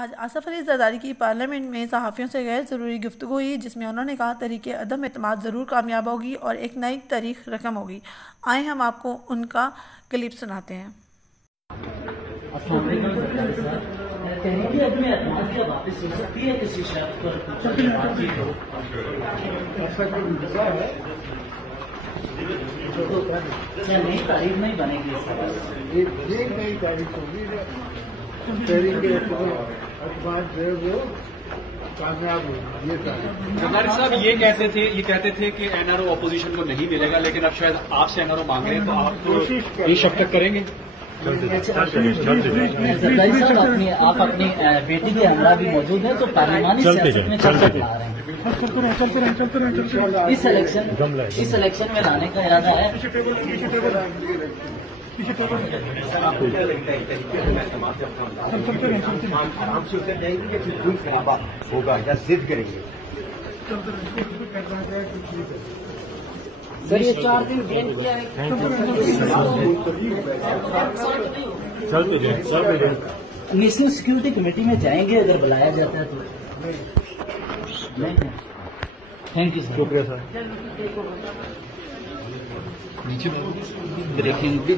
آج آصف علی زرداری کی پارلیمنٹ میں صحافیوں سے غیر ضروری گفتگو ہوئی، جس میں انہوں نے کہا تحریک عدم اعتماد ضرور کامیاب ہوگی اور ایک نئی تاریخ رقم ہوگی۔ آئیں ہم آپ کو ان کا کلپ سناتے ہیں۔ تحریک عدم اعتماد کیا واپس ہو سکتی ہے کسی شخص پر؟ نئی تاریخ نہیں بنے گی، ایک نئی تاریخ ہوگی۔ تحریک اعتماد جو ہے وہ کامیاب ہوگی۔ یہ تاریخ زرداری صاحب یہ کہتے تھے کہ این آر او اپوزیشن کو نہیں ملے گا، لیکن اب شاید آپ سے این آر او مانگ رہے ہیں، تو آپ یہ شک تک کریں گے؟ زرداری صاحب آپ اپنی بیٹی کے ہمراہ بھی موجود ہیں، تو پارلیمانی سیاست میں چل سکتے ہیں۔ اس الیکشن میں لانے کا ارادہ ہے۔ ہوگا یا ضد کریں گے؟ سر یہ 4 دن گین کیا ہے، نیشنل سیکورٹی کمیٹی میں جائیں گے اگر بلایا جاتا ہے تو؟ تھینک یو سر، شکریہ سر۔ دیکھیں گے